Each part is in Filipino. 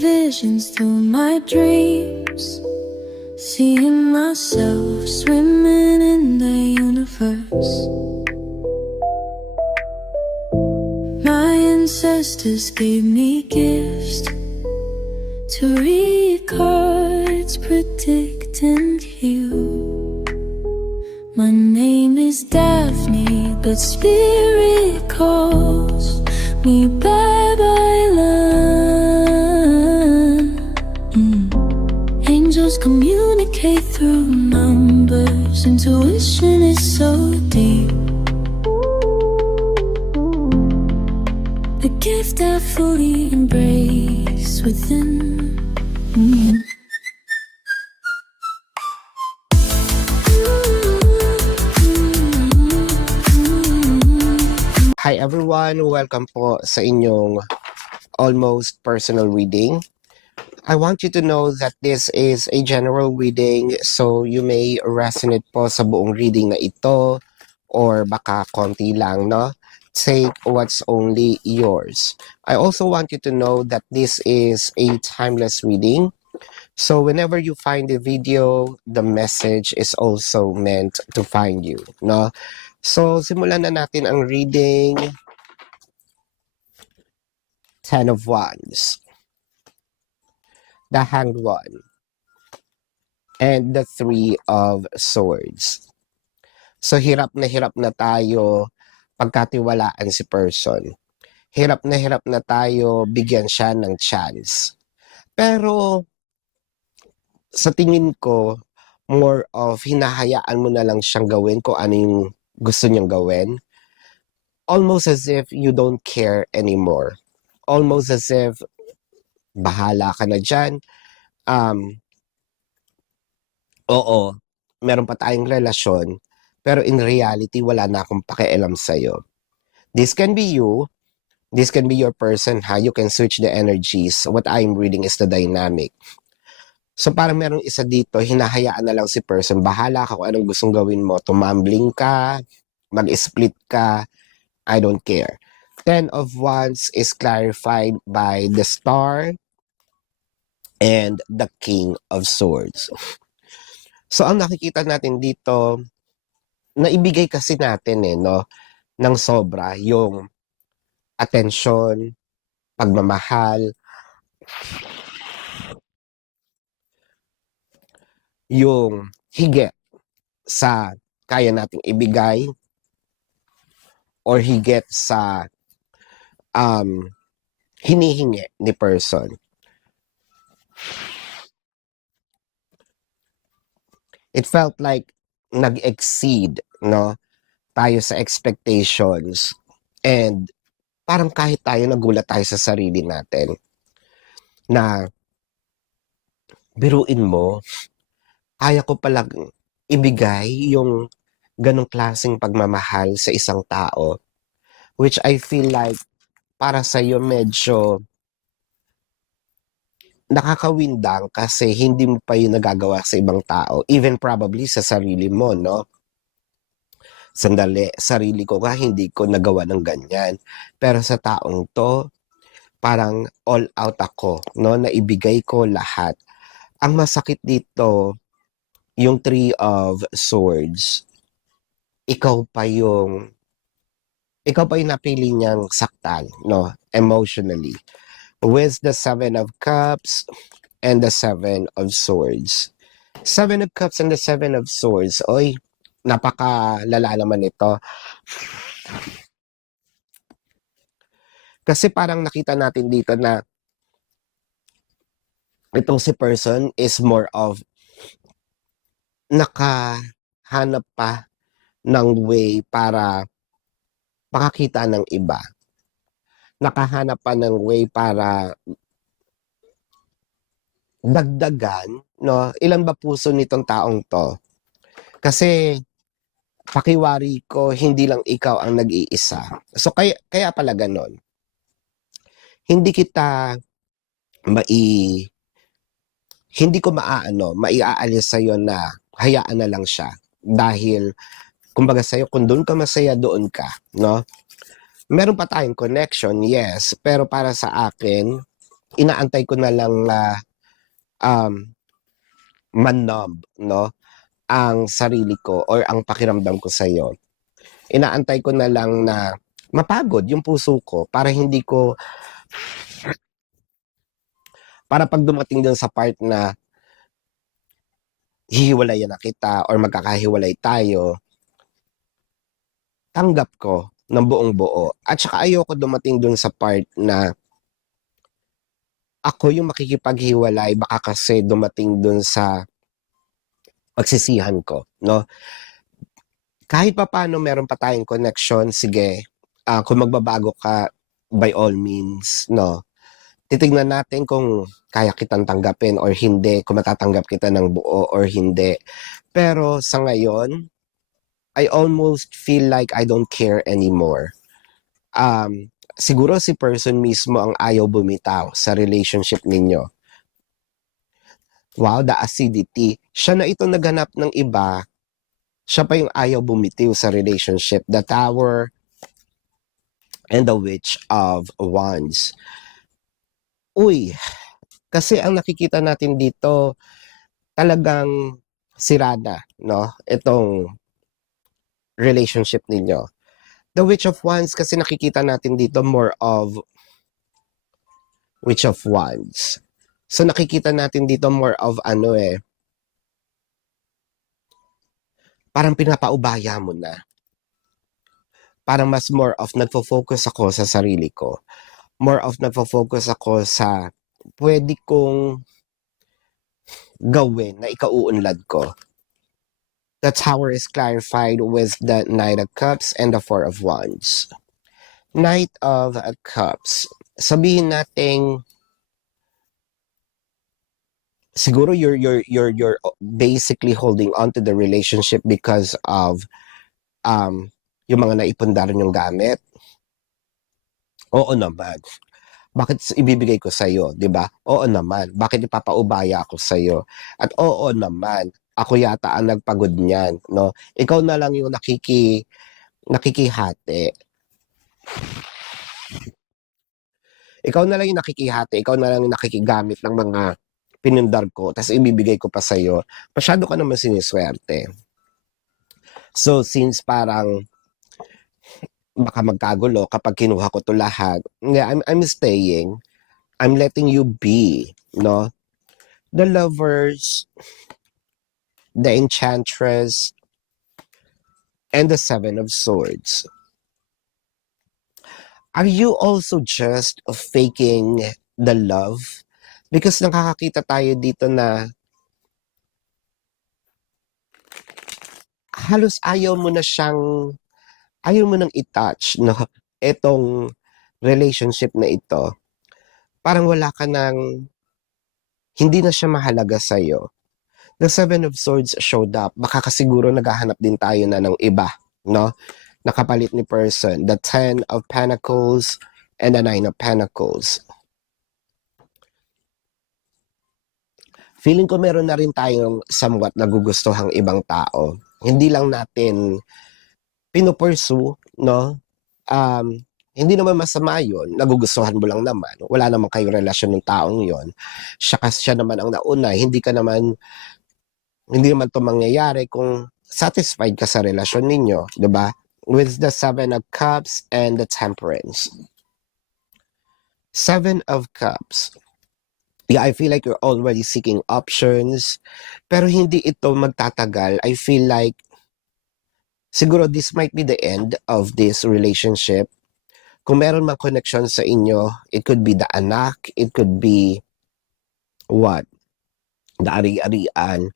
visions through my dreams, seeing myself swimming in the universe. My ancestors gave me gifts to read cards, predict and heal. My name is Daphne, but spirit calls me Babylon. Angels communicate through numbers. Intuition is so deep. The gift I fully embrace within. Hi everyone! Welcome po sa inyong almost personal reading. I want you to know that this is a general reading, so you may resonate po sa buong reading na ito or baka konti lang, no? Take what's only yours. I also want you to know that this is a timeless reading. So whenever you find a video, the message is also meant to find you, no? So simulan na natin ang reading. 10 of Wands, the Hanged One, and the 3 of Swords. So hirap na tayo pagkatiwalaan si person. Hirap na tayo bigyan siya ng chance. Pero sa tingin ko, more of hinahayaan mo na lang siyang gawin kung ano yung gusto niyang gawin. Almost as if you don't care anymore. Almost as if bahala ka na dyan. Oo, meron pa tayong relasyon, pero in reality, wala na akong pakialam sa'yo. This can be you. This can be your person, ha? You can switch the energies. What I'm reading is the dynamic. So parang merong isa dito, hinahayaan na lang si person. Bahala ka kung anong gustong gawin mo. Tumambling ka, mag-split ka, I don't care. 10 of Wands is clarified by the Star and the King of Swords. So ang nakikita natin dito, naibigay kasi natin no, ng sobra yung atensyon, pagmamahal, yung higit sa kaya nating ibigay or higit sa hinihingi ni person. It felt like nag-exceed, no, tayo sa expectations, and parang kahit tayo nagulat tayo sa sarili natin na biruin mo, kaya ko palang ibigay yung ganong klaseng pagmamahal sa isang tao, which I feel like para sa'yo medyo nakakawindang kasi hindi mo pa yun nagagawa sa ibang tao, even probably sa sarili mo, no? Sandali, sarili ko nga hindi ko nagawa ng ganyan. Pero sa taong to, parang all out ako, no? Naibigay ko lahat. Ang masakit dito, yung 3 of Swords, ikaw pa yung napili niyang saktan, no? Emotionally. With the 7 of Cups and the 7 of Swords. 7 of Cups and the 7 of Swords, oy, napakalala naman ito. Kasi parang nakita natin dito na itong si person is more of nakahanap pa ng way para makakita ng iba. Nakahanap pa ng way para dagdagan, no? Ilan ba puso nitong taong to? Kasi pakiwari ko, hindi lang ikaw ang nag-iisa. So kaya pala ganon. Hindi ko maiaalis sa'yo na hayaan na lang siya. Dahil, kumbaga sa'yo, kung doon ka masaya, doon ka, no? Meron pa tayong connection, yes. Pero para sa akin, inaantay ko na lang na man-numb, no, ang sarili ko or ang pakiramdam ko sa'yo. Inaantay ko na lang na mapagod yung puso ko para pag dumating dun sa part na hihiwalayan na kita or magkakahiwalay tayo, tanggap ko ng buong buo. At saka ayoko dumating dun sa part na ako yung makikipaghiwalay baka kasi dumating dun sa pagsisihan ko, no? Kahit papaano meron pa tayong connection, sige, kung magbabago ka, by all means, no? Titignan natin kung kaya kitang tanggapin or hindi, kung matatanggap kita ng buo or hindi. Pero sa ngayon, I almost feel like I don't care anymore. Siguro si person mismo ang ayaw bumitaw sa relationship ninyo. Wow, the acidity. Siya na ito naghanap ng iba, siya pa yung ayaw bumitiw sa relationship. The Tower and the Witch of Wands. Uy, kasi ang nakikita natin dito, talagang sirada, no? Itong relationship ninyo. The Witch of Wands kasi nakikita natin dito more of Witch of Wands. So nakikita natin dito more of parang pinapaubaya mo na. Parang mas more of nagfo-focus ako sa sarili ko. More of nagfo-focus ako sa pwede kong gawin na ikauunlad ko. The Tower is clarified with the Knight of Cups and the Four of Wands. Knight of Cups. Sabihin nating siguro you're basically holding on to the relationship because of yung mga naipundaran yung gamit. Oo naman. Bakit ibibigay ko sa iyo, 'di ba? Oo naman. Bakit ipapaubaya ako sa iyo? At oo naman, ako yata ang nagpagod niyan, no? Ikaw na lang yung nakikihati. Ikaw na lang yung nakikihati, ikaw na lang yung nakikigamit ng mga pinundar ko, tapos ibibigay ko pa sa'yo. Masyado ka naman siniswerte. So, since parang baka magkagulo kapag kinuha ko to lahat, yeah, I'm staying. I'm letting you be, no? The Lovers, the Enchantress, and the Seven of Swords. Are you also just faking the love? Because nakakakita tayo dito na halos ayaw mo nang i-touch, no? Etong relationship na ito. Parang wala ka nang, hindi na siya mahalaga sa'yo. The Seven of Swords showed up. Baka kasiguro naghahanap din tayo na ng iba, no? Nakapalit ni person. The Ten of Pentacles and the Nine of Pentacles. Feeling ko meron na rin tayong somewhat nagugustuhang ibang tao. Hindi lang natin pinupursue, no? Hindi naman masama yun. Nagugustuhan mo lang naman. Wala naman kayong relasyon ng taong yon. Siya naman ang nauna. Hindi naman to mangyayari kung satisfied ka sa relasyon ninyo, 'di ba? With the Seven of Cups and the Temperance. Seven of Cups. Yeah, I feel like you're already seeking options, pero hindi ito magtatagal. I feel like siguro this might be the end of this relationship. Kung meron mang connection sa inyo, it could be the anak, it could be what? The ari-arian.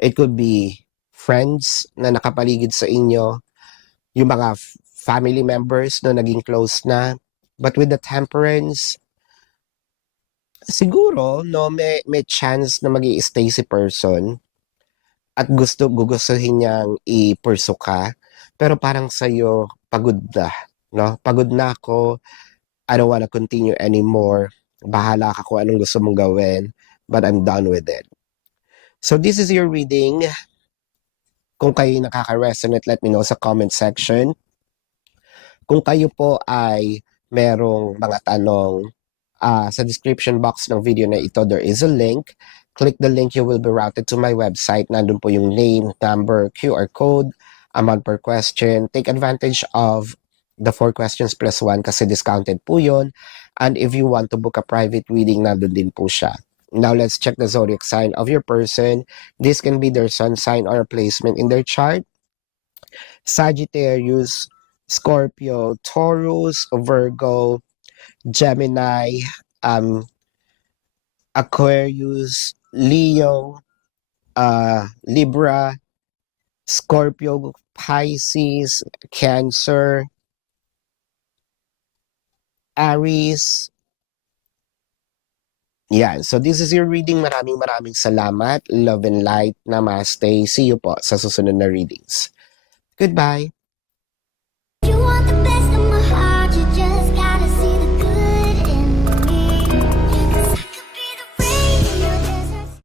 It could be friends na nakapaligid sa inyo, yung mga family members na naging close na. But with the Temperance, siguro, no, may chance na mag-i-stay si person at gugustuhin niyang i-pursue ka. Pero parang sa'yo, pagod na, no? Pagod na ako. I don't wanna continue anymore. Bahala ka kung anong gusto mong gawin, but I'm done with it. So this is your reading. Kung kayo nakaka-resonate, let me know sa comment section. Kung kayo po ay merong mga tanong, Sa description box ng video na ito, there is a link. Click the link, you will be routed to my website. Nandun po yung name, number, QR code, amount per question. Take advantage of the 4 questions plus 1 kasi discounted po yun. And if you want to book a private reading, nandun din po siya. Now, let's check the zodiac sign of your person. This can be their sun sign or a placement in their chart. Sagittarius, Scorpio, Taurus, Virgo, Gemini, Aquarius, Leo, Libra, Scorpio, Pisces, Cancer, Aries. Yan. So this is your reading. Maraming salamat. Love and light. Namaste. See you po sa susunod na readings. Goodbye.